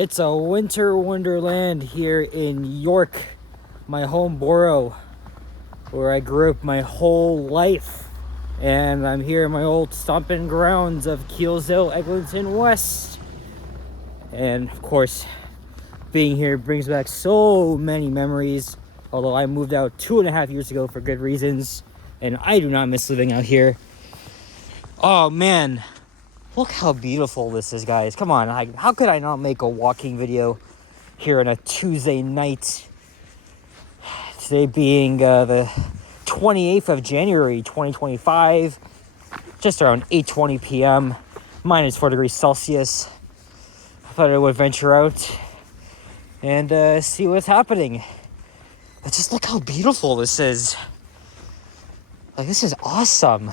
It's a winter wonderland here in York, my home borough, where I grew up my whole life. And I'm here in my old stomping grounds of Keelsville, Eglinton West. And of course, being here brings back so many memories. Although I moved out 2.5 years ago for good reasons, and I do not miss living out here. Oh man, look how beautiful this is, guys. Come on, how could I not make a walking video here on a Tuesday night? Today being the 28th of January, 2025, just around 8:20 p.m., minus 4 degrees Celsius. I thought I would venture out and see what's happening. But just look how beautiful this is. Like, this is awesome.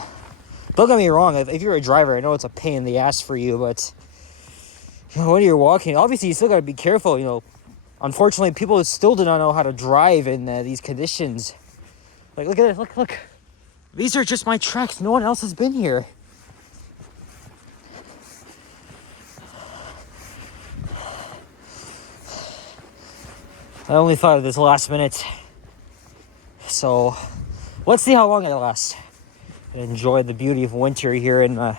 Don't get me wrong, if you're a driver, I know it's a pain in the ass for you, but when you're walking, obviously you still gotta be careful, Unfortunately, people still do not know how to drive in these conditions. Like, look at this, look. These are just my tracks. No one else has been here. I only thought of this last minute. So, let's see how long it lasts. Enjoy the beauty of winter here in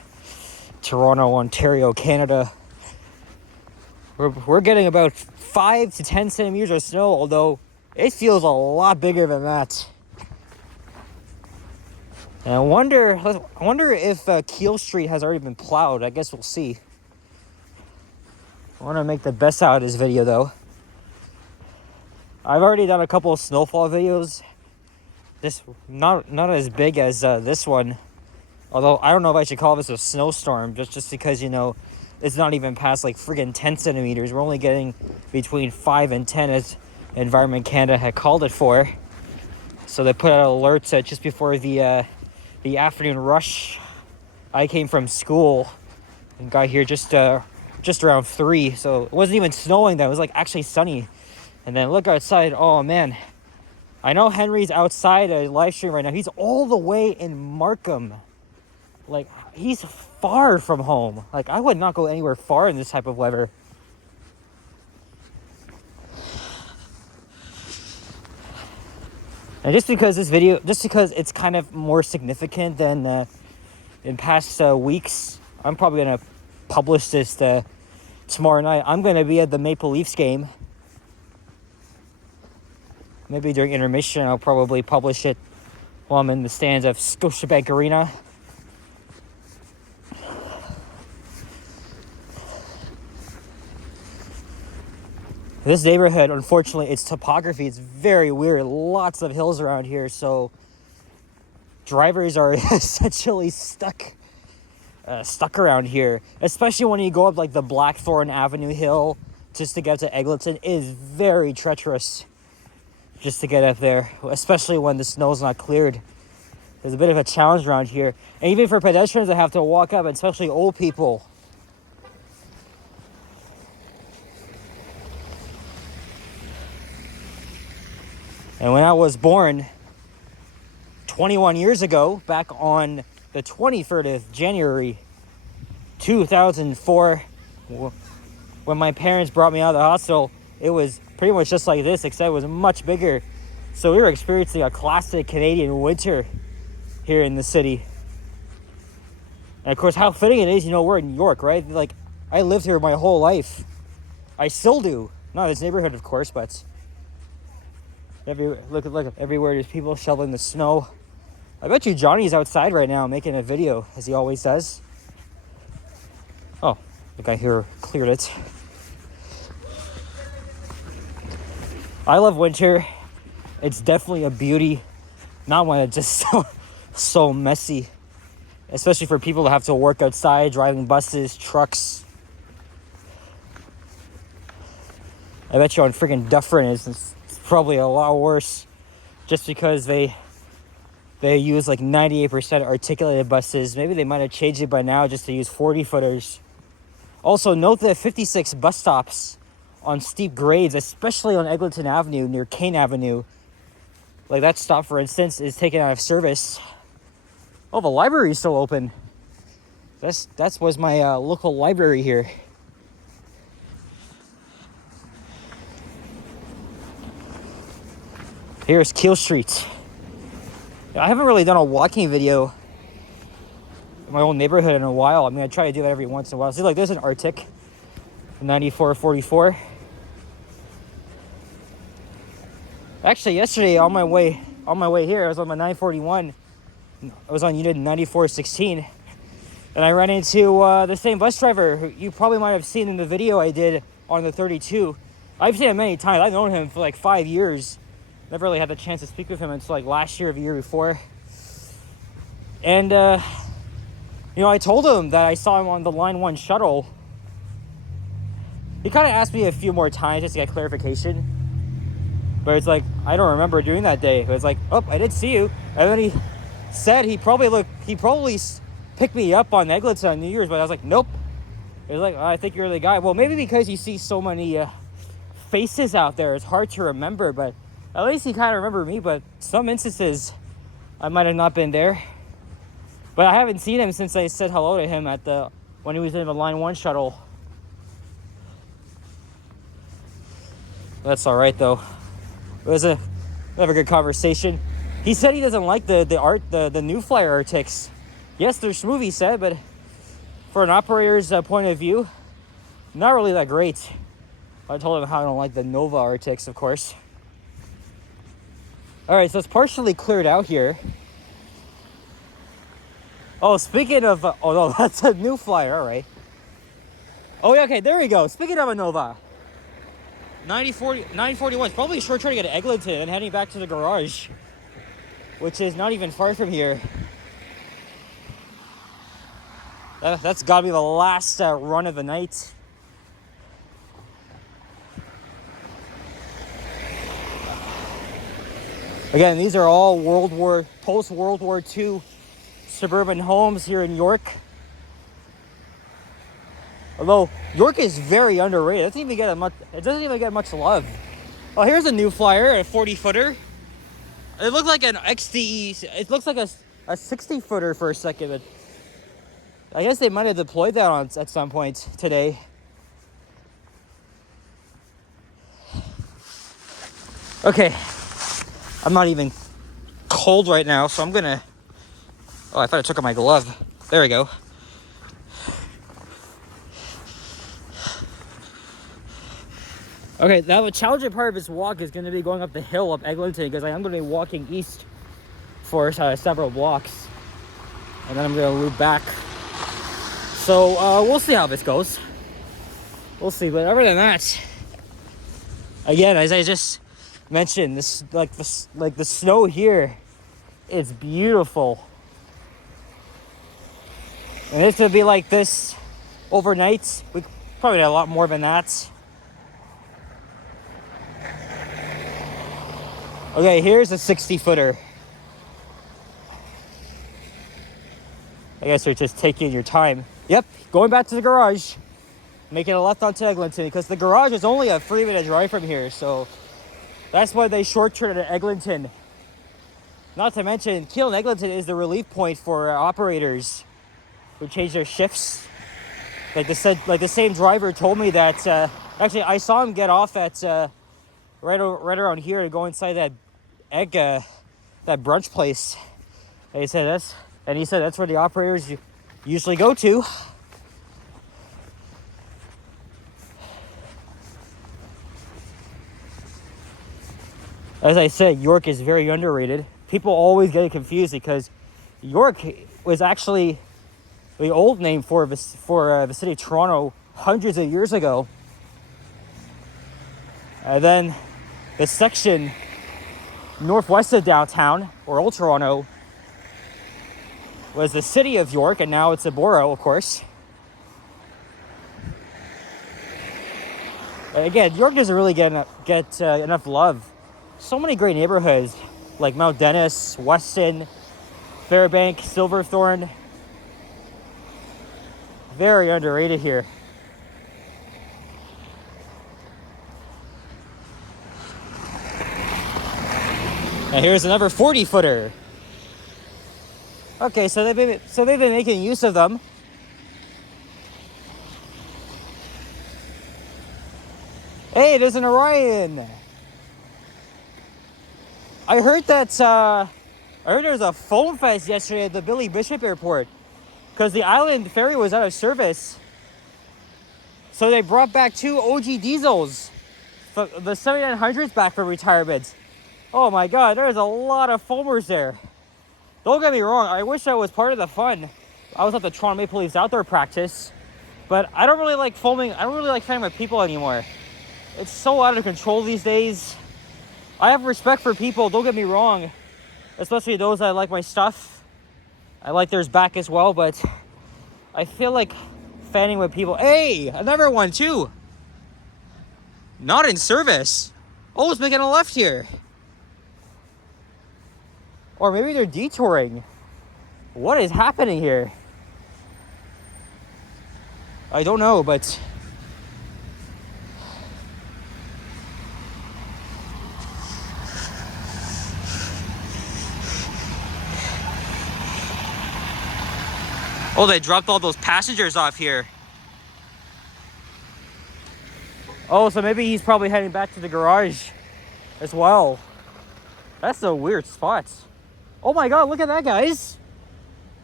Toronto, Ontario, Canada. We're getting about 5 to 10 centimeters of snow, although it feels a lot bigger than that. And I wonder if Keele Street has already been plowed. I guess we'll see. I want to make the best out of this video, though. I've already done a couple of snowfall videos. This not as big as this one. Although I don't know if I should call this a snowstorm, just because it's not even past like friggin' 10 centimeters. We're only getting between 5 and 10 as Environment Canada had called it for. So they put out alerts just before the afternoon rush. I came from school and got here just around 3, so it wasn't even snowing then. It was like actually sunny. And then look outside. Oh man, I know Henry's outside a live stream right now. He's all the way in Markham. Like, he's far from home. Like, I would not go anywhere far in this type of weather. And just because it's kind of more significant than in past weeks, I'm probably going to publish this tomorrow night. I'm going to be at the Maple Leafs game. Maybe during intermission, I'll probably publish it while I'm in the stands of Scotiabank Arena. This neighborhood, unfortunately, its topography is very weird. Lots of hills around here, so drivers are essentially stuck around here. Especially when you go up like the Blackthorn Avenue hill just to get to Eglinton. It is very treacherous just to get up there, especially when the snow's not cleared. There's a bit of a challenge around here. And even for pedestrians that have to walk up, especially old people. And when I was born 21 years ago, back on the 23rd of January 2004, when my parents brought me out of the hospital, it was pretty much just like this, except it was much bigger. So we were experiencing a classic Canadian winter here in the city. And of course, how fitting it is, we're in York, right? Like, I lived here my whole life. I still do. Not this neighborhood, of course, but look everywhere there's people shoveling the snow. I bet you Johnny's outside right now making a video, as he always does. Oh, the guy here cleared it. I love winter. It's definitely a beauty. Not when it's just so messy. Especially for people that have to work outside, driving buses, trucks. I bet you on friggin' Dufferin it's probably a lot worse. Just because they use like 98% articulated buses. Maybe they might have changed it by now just to use 40-footers. Also, note that 56 bus stops on steep grades, especially on Eglinton Avenue near Kane Avenue. Like that stop, for instance, is taken out of service. Oh, the library is still open. That was my local library here. Here's Keel Street. I haven't really done a walking video in my old neighborhood in a while. I mean, I try to do that every once in a while. See, like, there's an Arctic, 9444. Actually, yesterday on my way here, I was on my 941. I was on unit 9416, and I ran into the same bus driver who you probably might have seen in the video I did on the 32. I've seen him many times. I've known him for like 5 years. Never really had the chance to speak with him until like last year or the year before. And you know, I told him that I saw him on the Line 1 shuttle. He kind of asked me a few more times just to get clarification. But it's like, I don't remember doing that day. It was like, oh, I did see you. And then he said he probably picked me up on Eglinton on New Year's, but I was like, nope. It was like, I think you're the guy. Well, maybe because you see so many faces out there, it's hard to remember, but at least he kind of remembered me. But some instances, I might have not been there. But I haven't seen him since I said hello to him when he was in the Line 1 shuttle. That's all right, though. It was a good conversation. He said he doesn't like the new flyer Arctics. Yes, they're smooth, he said, but for an operator's point of view, not really that great. I told him how I don't like the Nova Arctics, of course. All right, so it's partially cleared out here. Oh, speaking of, oh no, that's a new flyer. All right. Oh yeah, okay, there we go. Speaking of a Nova, 941 is probably a short train to get to Eglinton and heading back to the garage, which is not even far from here. That's got to be the last run of the night. Again, these are all post-World War II suburban homes here in York. Although York is very underrated. It doesn't even get much love. Oh, here's a new flyer, a 40-footer. It looks like an XDE. It looks like a 60-footer for a second. But I guess they might have deployed that at some point today. Okay. I'm not even cold right now, so I'm gonna... Oh, I thought I took off my glove. There we go. Okay, now the challenging part of this walk is going to be going up the hill up Eglinton, because I am going to be walking east for several blocks, and then I'm going to loop back. So we'll see how this goes. We'll see, but other than that, again, as I just mentioned, this the snow here is beautiful, and this would be like this overnight. We probably had a lot more than that. Okay, here's a 60-footer. I guess you're just taking your time. Yep, going back to the garage. Making a left onto Eglinton, because the garage is only a 3-minute drive from here, so that's why they short-turned at Eglinton. Not to mention, Keel and Eglinton is the relief point for operators who change their shifts. Like the same driver told me that. Actually, I saw him get off at right around here to go inside that that brunch place. And he said that's where the operators usually go to. As I said, York is very underrated. People always get it confused because York was actually the old name for the city of Toronto hundreds of years ago. And then the section northwest of downtown, or Old Toronto, was the city of York, and now it's a borough, of course. And again, York doesn't really get enough love. So many great neighborhoods, like Mount Dennis, Weston, Fairbank, Silverthorn. Very underrated here. And here's another 40-footer. Okay, so they've been making use of them. Hey, there's an Orion. I heard that I heard there was a foam fest yesterday at the Billy Bishop Airport because the island ferry was out of service. So they brought back 2 OG diesels, the 7900s, back for retirement. Oh my god, there's a lot of foamers there. Don't get me wrong, I wish I was part of the fun. I was at the Toronto Maple Leafs outdoor practice, but I don't really like foaming. I don't really like fanning with people anymore. It's so out of control these days. I have respect for people, don't get me wrong, especially those that like my stuff. I like theirs back as well, but I feel like fanning with people. Hey, another one too. Not in service. Oh, it's making a left here. Or maybe they're detouring. What is happening here? I don't know, but oh, they dropped all those passengers off here. Oh, so maybe he's probably heading back to the garage as well. That's a weird spot. Oh my god, look at that, guys.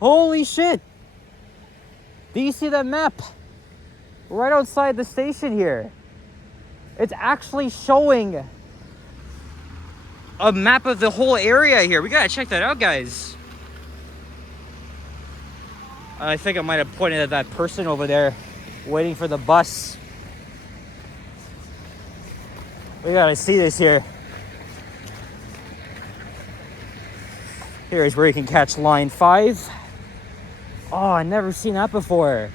Holy shit. Do you see that map? Right outside the station here. It's actually showing a map of the whole area here. We gotta check that out, guys. I think I might have pointed at that person over there waiting for the bus. We gotta see this here. Here's where you can catch line 5. Oh, I've never seen that before.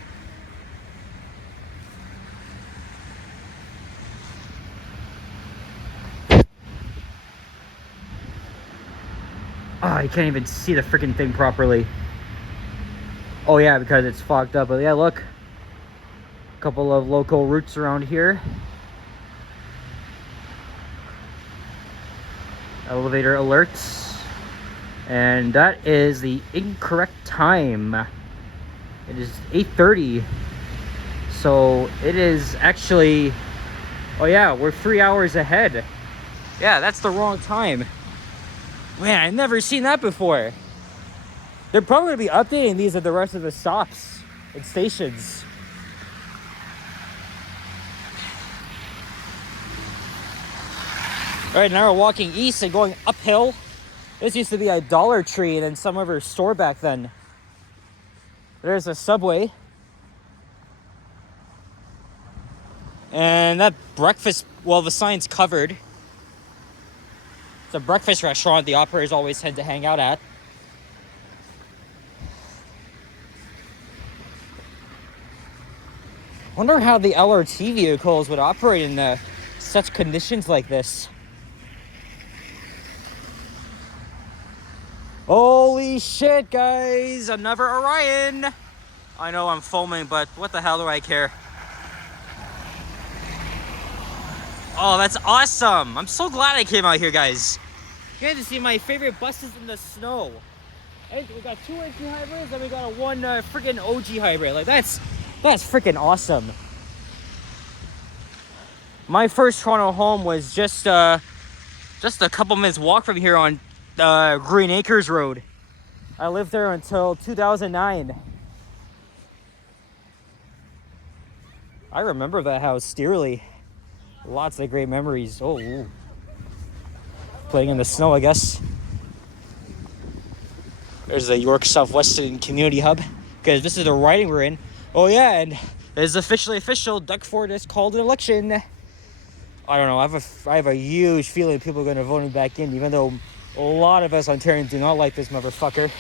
Oh, you can't even see the freaking thing properly. Oh yeah, because it's fogged up. But yeah, look. A couple of local routes around here. Elevator alerts. And that is the incorrect time. It is 8:30. So it is actually, oh yeah, we're 3 hours ahead. Yeah, that's the wrong time. Man, I've never seen that before. They're probably going to be updating these at the rest of the stops and stations. All right, now we're walking east and going uphill. This used to be a Dollar Tree and then some other store back then. There's a Subway. And that breakfast, well, the sign's covered. It's a breakfast restaurant the operators always tend to hang out at. Wonder how the LRT vehicles would operate in such conditions like this. Holy shit, guys! Another Orion! I know I'm foaming, but what the hell do I care? Oh, that's awesome! I'm so glad I came out here, guys. You get to see my favorite buses in the snow. Hey, we got 2 NT hybrids, and we got a 1 freaking OG hybrid. Like that's freaking awesome. My first Toronto home was just a couple minutes walk from here on Green Acres Road. I lived there until 2009. I remember that house dearly. Lots of great memories. Oh, ooh. Playing in the snow, I guess. There's the York Southwestern Community Hub, because this is the riding we're in. Oh yeah, and it's officially official. Doug Ford has called an election. I don't know. I have a huge feeling people are going to vote him back in, even though a lot of us Ontarians do not like this motherfucker.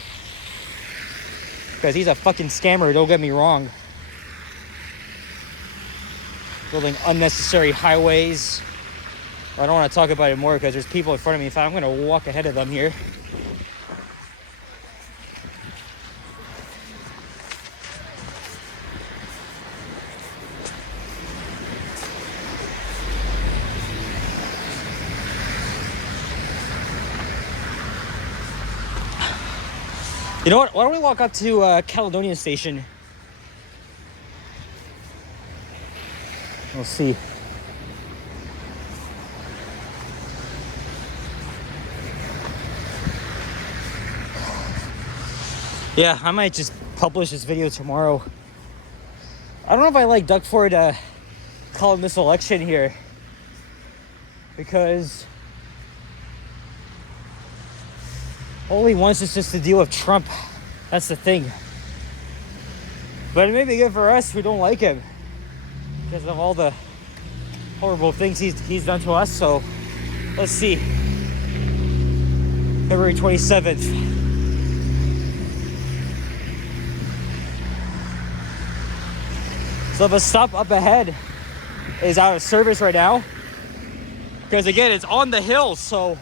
Because he's a fucking scammer, don't get me wrong. Building unnecessary highways. I don't want to talk about it more because there's people in front of me. In fact, I'm going to walk ahead of them here. You know what? Why don't we walk up to Caledonian Station? We'll see. Yeah, I might just publish this video tomorrow. I don't know if I like Doug Ford calling this election here, because all he wants is just to deal with Trump. That's the thing. But it may be good for us who don't like him because of all the horrible things he's done to us. So let's see. February 27th. So the stop up ahead is out of service right now, because again, it's on the hill. So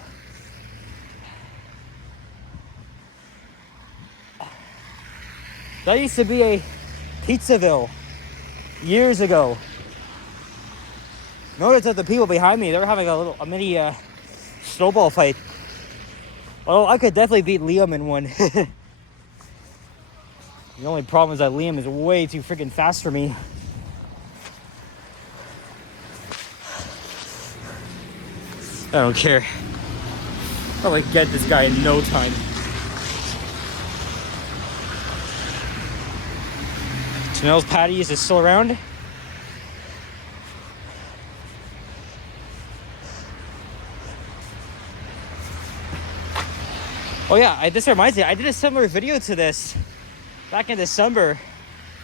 that used to be a Pizzaville years ago. Notice that the people behind me, they were having a mini snowball fight. Well, I could definitely beat Liam in one. The only problem is that Liam is way too freaking fast for me. I don't care. I'll like get this guy in no time. Janelle's Patties is still around. Oh yeah, this reminds me, I did a similar video to this back in December.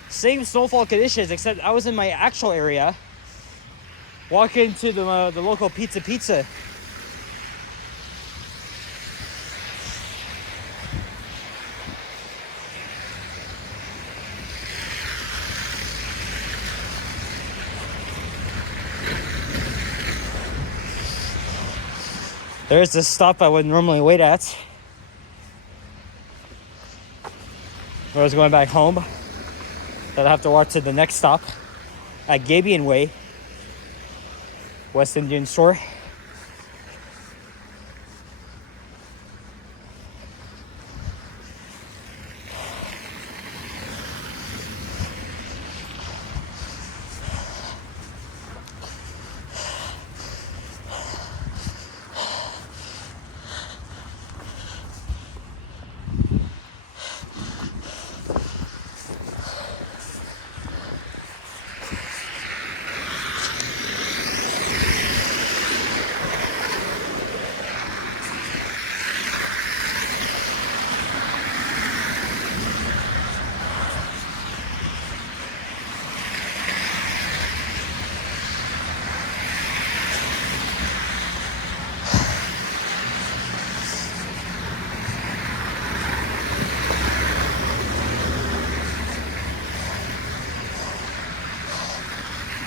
Same snowfall conditions, except I was in my actual area, walking to the local pizza. There's the stop I would normally wait at when I was going back home. That I have to walk to the next stop at Gabion Way, West Indian Store.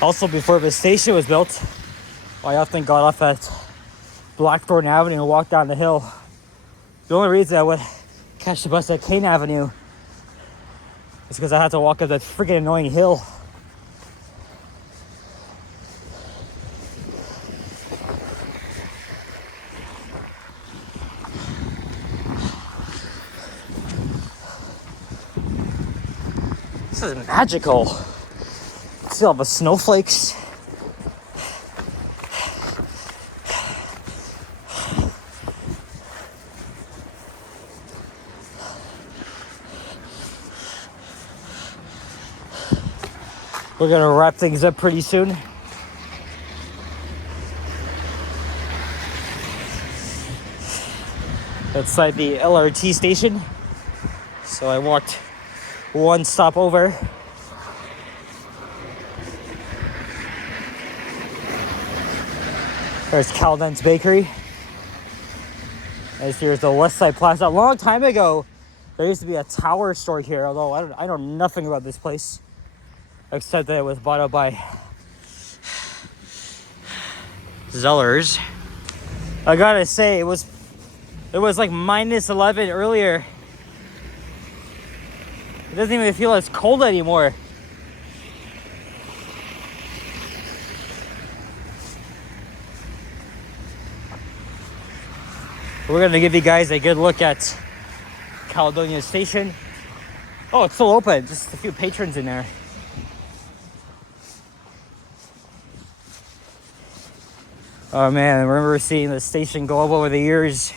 Also, before the station was built, I often got off at Blackthorn Avenue and walked down the hill. The only reason I would catch the bus at Kane Avenue is because I had to walk up that freaking annoying hill. This is magical. Still have the snowflakes. We're gonna wrap things up pretty soon. Outside the LRT station. So I walked one stop over. There's Calden's Bakery. And here's the West Side Plaza. A long time ago, there used to be a tower store here, although I know nothing about this place, except that it was bought out by Zellers. I gotta say, it was like -11 earlier. It doesn't even feel as cold anymore. We're gonna give you guys a good look at Caledonia Station. Oh, it's still open, just a few patrons in there. Oh man, I remember seeing the station go up over the years.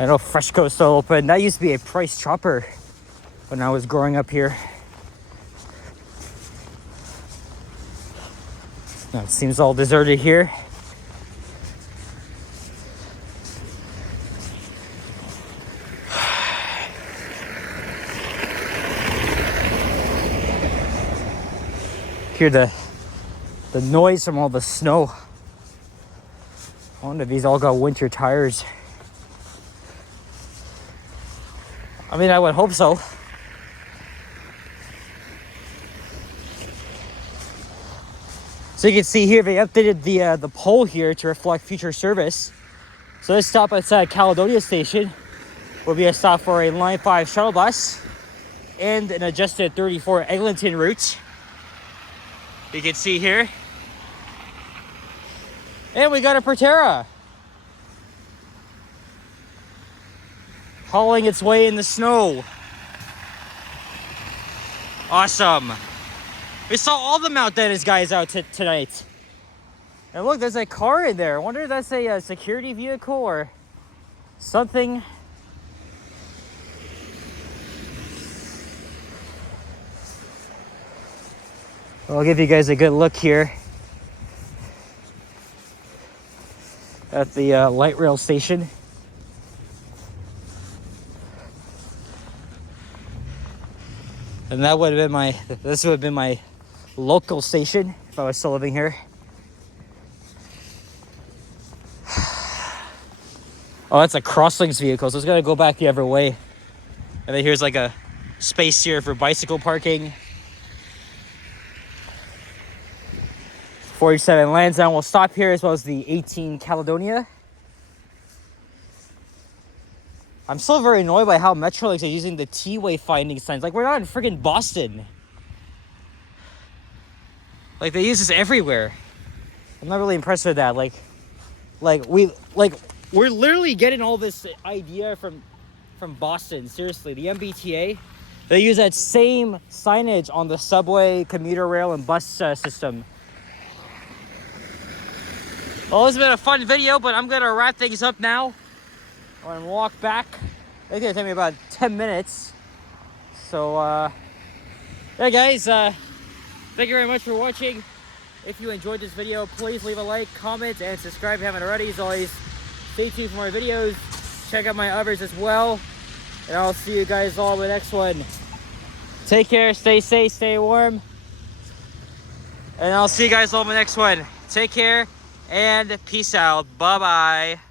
I know Freshco's still open. That used to be a Price Chopper when I was growing up here. Now it seems all deserted here. Hear the noise from all the snow. I wonder if these all got winter tires. I mean, I would hope so. So you can see here they updated the pole here to reflect future service. So this stop outside Caledonia Station will be a stop for a Line 5 shuttle bus and an adjusted 34 Eglinton route. You can see here. And we got a Proterra hauling its way in the snow. Awesome. We saw all the Mount Dennis guys out tonight. And look, there's a car in there. I wonder if that's a security vehicle or something. I'll give you guys a good look here at the light rail station. And that would have been this would have been my local station if I was still living here. Oh, that's a Crosslinks vehicle, so it's gotta go back the other way. And then here's like a space here for bicycle parking. 47 Lansdowne will stop here, as well as the 18 Caledonia. I'm still very annoyed by how Metrolinx are using the T-way-finding signs. Like, we're not in friggin' Boston. Like, they use this everywhere. I'm not really impressed with that. We're literally getting all this idea from Boston. Seriously, the MBTA, they use that same signage on the subway, commuter rail, and bus system. Well, this has been a fun video, but I'm gonna wrap things up now. I'm gonna walk back. It's gonna take me about 10 minutes. So, yeah, guys, thank you very much for watching. If you enjoyed this video, please leave a like, comment, and subscribe if you haven't already. As always, stay tuned for more videos. Check out my others as well. And I'll see you guys all in the next one. Take care, stay safe, stay warm. And I'll see you guys all in the next one. Take care and peace out. Bye-bye.